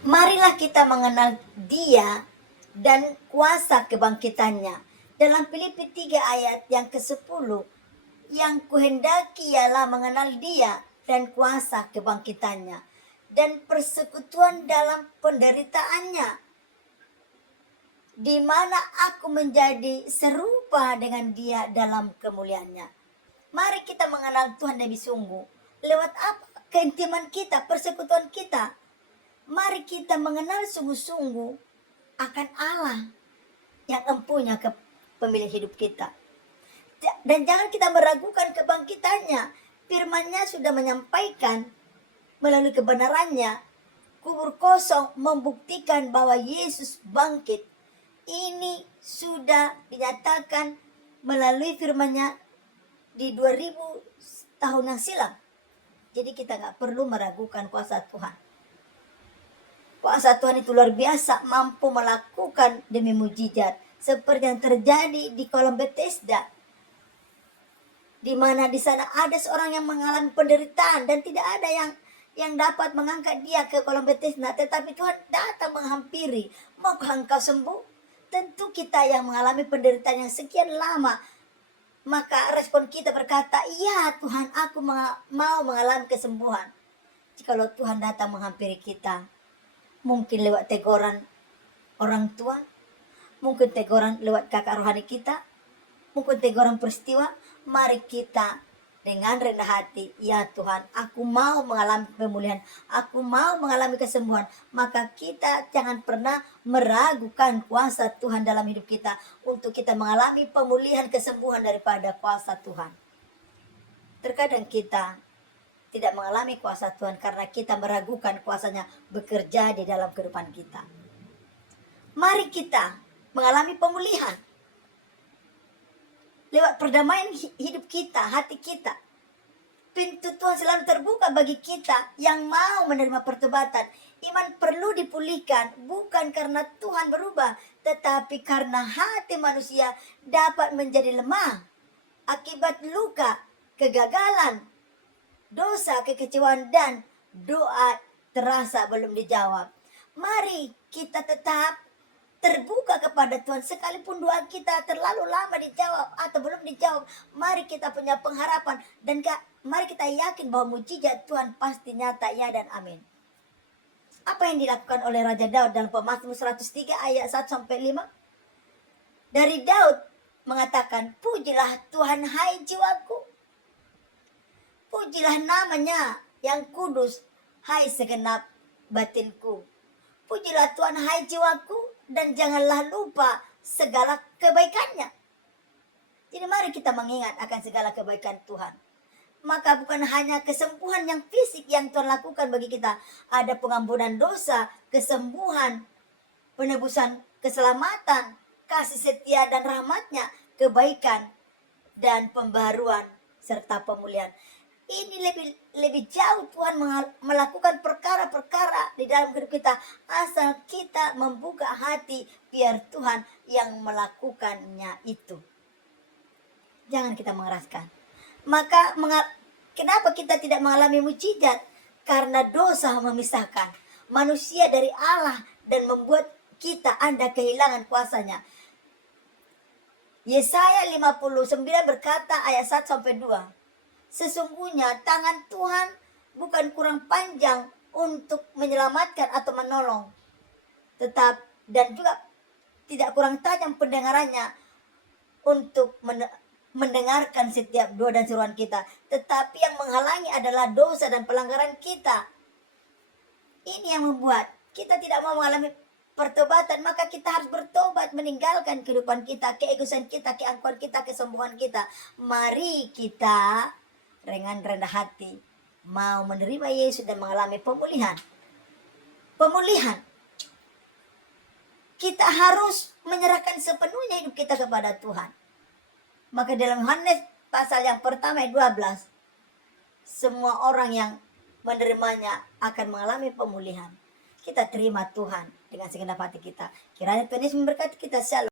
Marilah kita mengenal Dia dan kuasa kebangkitannya. Dalam Filipi 3 ayat yang ke-10, yang kuhendaki ialah mengenal Dia dan kuasa kebangkitannya dan persekutuan dalam penderitaannya, di mana aku menjadi serupa dengan Dia dalam kemuliaannya. Mari kita mengenal Tuhan lebih sungguh. Lewat apa? Keintiman kita, persekutuan kita. Mari kita mengenal sungguh-sungguh akan Allah yang empunya ke pemilik hidup kita. Dan jangan kita meragukan kebangkitannya. Firman-Nya sudah menyampaikan melalui kebenarannya. Kubur kosong membuktikan bahwa Yesus bangkit. Ini sudah dinyatakan melalui firman-Nya di 2000 tahun yang silam. Jadi kita nggak perlu meragukan kuasa Tuhan. Kuasa Tuhan itu luar biasa, mampu melakukan demi mujizat seperti yang terjadi di kolam Bethesda, di mana di sana ada seorang yang mengalami penderitaan dan tidak ada yang dapat mengangkat dia ke kolam Bethesda, tetapi Tuhan datang menghampiri. Maukah engkau sembuh? Tentu kita yang mengalami penderitaan yang sekian lama, maka respon kita berkata, iya Tuhan, aku mau mengalami kesembuhan. Jikalau Tuhan datang menghampiri kita, mungkin lewat teguran orang tua, mungkin teguran lewat kakak rohani kita, mungkin teguran peristiwa, mari kita dengan rendah hati, ya Tuhan, aku mau mengalami pemulihan, aku mau mengalami kesembuhan. Maka kita jangan pernah meragukan kuasa Tuhan dalam hidup kita untuk kita mengalami pemulihan kesembuhan daripada kuasa Tuhan. Terkadang kita tidak mengalami kuasa Tuhan karena kita meragukan kuasa-Nya bekerja di dalam kehidupan kita. Mari kita mengalami pemulihan lewat perdamaian hidup kita, hati kita. Pintu Tuhan selalu terbuka bagi kita yang mau menerima pertobatan. Iman perlu dipulihkan bukan karena Tuhan berubah, tetapi karena hati manusia dapat menjadi lemah akibat luka, kegagalan, dosa, kekecewaan, dan doa terasa belum dijawab. Mari kita tetap terbuka kepada Tuhan, sekalipun doa kita terlalu lama dijawab atau belum dijawab. Mari kita punya pengharapan dan mari kita yakin bahwa mujizat Tuhan pasti nyata, ya dan amin. Apa yang dilakukan oleh Raja Daud dalam Pemazmur 103 ayat 1-5? Dari Daud mengatakan, pujilah Tuhan hai jiwaku, pujilah namanya yang kudus hai segenap batinku. Pujilah Tuhan hai jiwaku, dan janganlah lupa segala kebaikannya. Jadi mari kita mengingat akan segala kebaikan Tuhan. Maka bukan hanya kesembuhan yang fisik yang Tuhan lakukan bagi kita. Ada pengampunan dosa, kesembuhan, penebusan, keselamatan, kasih setia dan rahmat-Nya, kebaikan, dan pembaruan, serta pemulihan. Ini lebih jauh Tuhan melakukan perkara-perkara di dalam hidup kita, asal kita membuka hati biar Tuhan yang melakukannya itu. Jangan kita mengeraskan. Maka kenapa kita tidak mengalami mujizat? Karena dosa memisahkan manusia dari Allah dan membuat kita Anda kehilangan kuasa-Nya. Yesaya 59 berkata ayat 1-2. Sesungguhnya tangan Tuhan bukan kurang panjang untuk menyelamatkan atau menolong, dan juga tidak kurang tajam pendengarannya untuk mendengarkan setiap doa dan seruan kita. Tetapi yang menghalangi adalah dosa dan pelanggaran kita. Ini yang membuat kita tidak mau mengalami pertobatan. Maka kita harus bertobat, meninggalkan kehidupan kita, keegoisan kita, keangkuhan kita, kesombongan kita. Mari kita dengan rendah hati mau menerima Yesus dan mengalami pemulihan. Kita harus menyerahkan sepenuhnya hidup kita kepada Tuhan. Maka dalam Yohanes pasal yang pertama ayat 12, semua orang yang menerimanya akan mengalami pemulihan. Kita terima Tuhan dengan segenap hati kita. Kiranya Tuhan Yesus memberkati kita. Shalom.